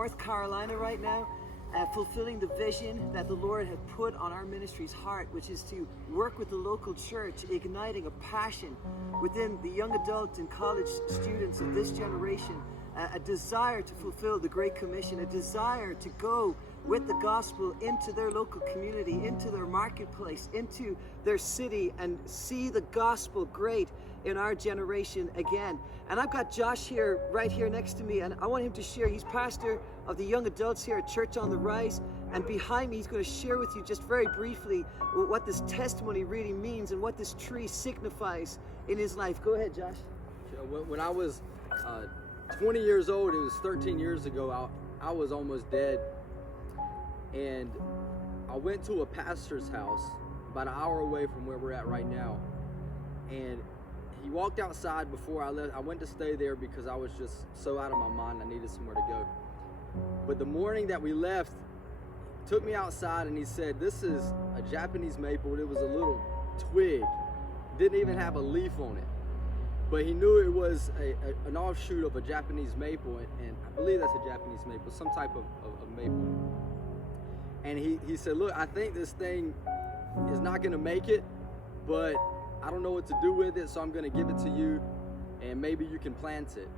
North Carolina right now, fulfilling the vision that the Lord had put on our ministry's heart, which is to work with the local church, igniting a passion within the young adult and college students of this generation, a desire to fulfill the Great Commission, a desire to go with the gospel into their local community, into their marketplace, into their city, and see the gospel great in our generation again. And I've got Josh here, right here next to me, and I want him to share. He's pastor of the young adults here at Church on the Rise, and behind me he's going to share with you just very briefly what this testimony really means and what this tree signifies in his life. Go ahead, Josh. When I was 20 years old, it was 13 years ago, I was almost dead. And I went to a pastor's house about an hour away from where we're at right now. And he walked outside before I left. I went to stay there because I was just so out of my mind. I needed somewhere to go. But the morning that we left, he took me outside and he said, "This is a Japanese maple." It was a little twig. Didn't even have a leaf on it. But he knew it was an offshoot of a Japanese maple. And I believe that's a Japanese maple, some type of maple. And he said, "Look, I think this thing is not going to make it, but I don't know what to do with it, so I'm going to give it to you, and maybe you can plant it."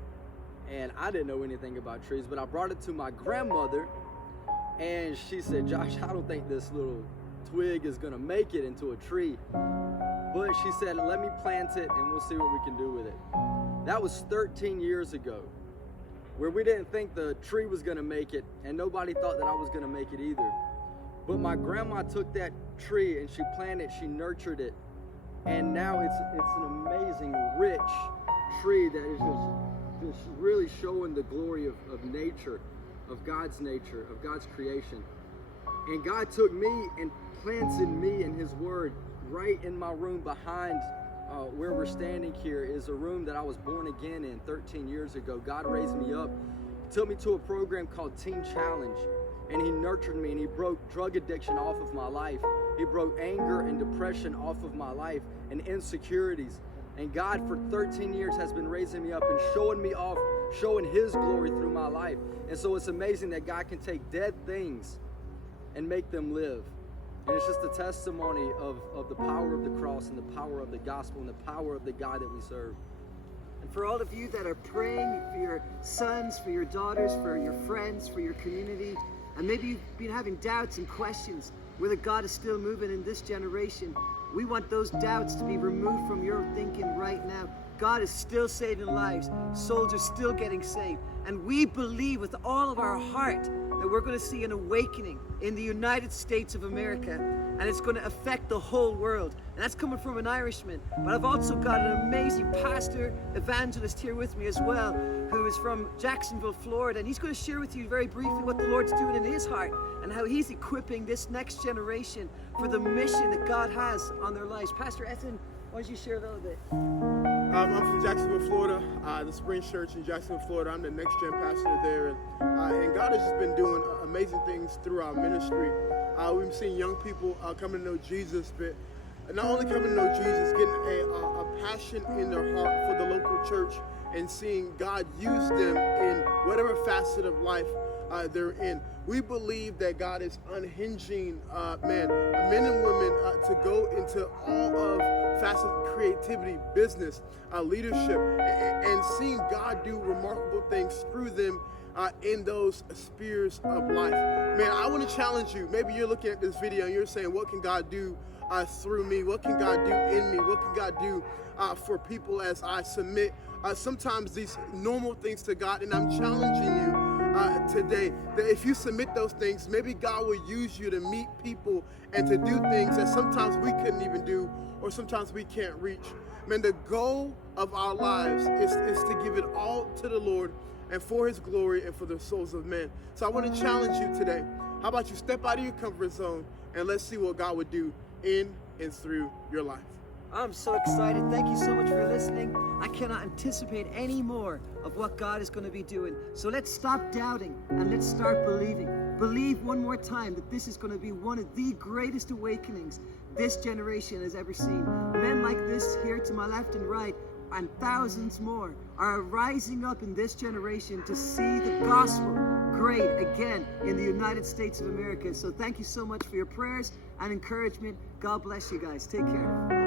And I didn't know anything about trees, but I brought it to my grandmother, and she said, "Josh, I don't think this little twig is going to make it into a tree." But she said, "Let me plant it, and we'll see what we can do with it." That was 13 years ago, where we didn't think the tree was going to make it, and nobody thought that I was going to make it either. But my grandma took that tree and she planted, she nurtured it, and now it's an amazing, rich tree that is just really showing the glory of nature, of God's creation. And God took me and planted me in His Word right in my room behind where we're standing here is a room that I was born again in 13 years ago. God raised me up, took me to a program called Teen Challenge, and He nurtured me, and He broke drug addiction off of my life. He broke anger and depression off of my life and insecurities. And God for 13 years has been raising me up and showing His glory through my life. And so it's amazing that God can take dead things and make them live. And it's just a testimony of the power of the cross and the power of the gospel and the power of the God that we serve. And for all of you that are praying for your sons, for your daughters, for your friends, for your community, and maybe you've been having doubts and questions whether God is still moving in this generation, we want those doubts to be removed from your thinking right now. God is still saving lives. Souls are still getting saved. And we believe with all of our heart that we're going to see an awakening in the United States of America, and it's going to affect the whole world. And that's coming from an Irishman. But I've also got an amazing pastor, evangelist here with me as well, who is from Jacksonville, Florida. And he's going to share with you very briefly what the Lord's doing in his heart and how He's equipping this next generation for the mission that God has on their lives. Pastor Ethan, why don't you share a little bit? I'm from Jacksonville, Florida, the Spring Church in Jacksonville, Florida. I'm the next gen pastor there, and God has just been doing amazing things through our ministry. We've been seeing young people coming to know Jesus, but not only coming to know Jesus, getting a passion in their heart for the local church and seeing God use them in whatever facet of life they're in. We believe that God is unhinging men and women to go into all of facets of creativity, business, leadership, and seeing God do remarkable things through them in those spheres of life. Man, I want to challenge you. Maybe you're looking at this video and you're saying, what can God do through me? What can God do in me? What can God do for people as I submit sometimes these normal things to God? And I'm challenging you today that if you submit those things, maybe God will use you to meet people and to do things that sometimes we couldn't even do or sometimes we can't reach. Man, the goal of our lives is to give it all to the Lord and for His glory and for the souls of men. So I want to challenge you today. How about you step out of your comfort zone and let's see what God would do in and through your life. I'm so excited. Thank you so much for listening. I cannot anticipate any more of what God is going to be doing. So let's stop doubting and let's start believing. Believe one more time that this is going to be one of the greatest awakenings this generation has ever seen. Men like this here to my left and right, and thousands more, are rising up in this generation to see the gospel great again in the United States of America. So thank you so much for your prayers and encouragement. God bless you guys. Take care.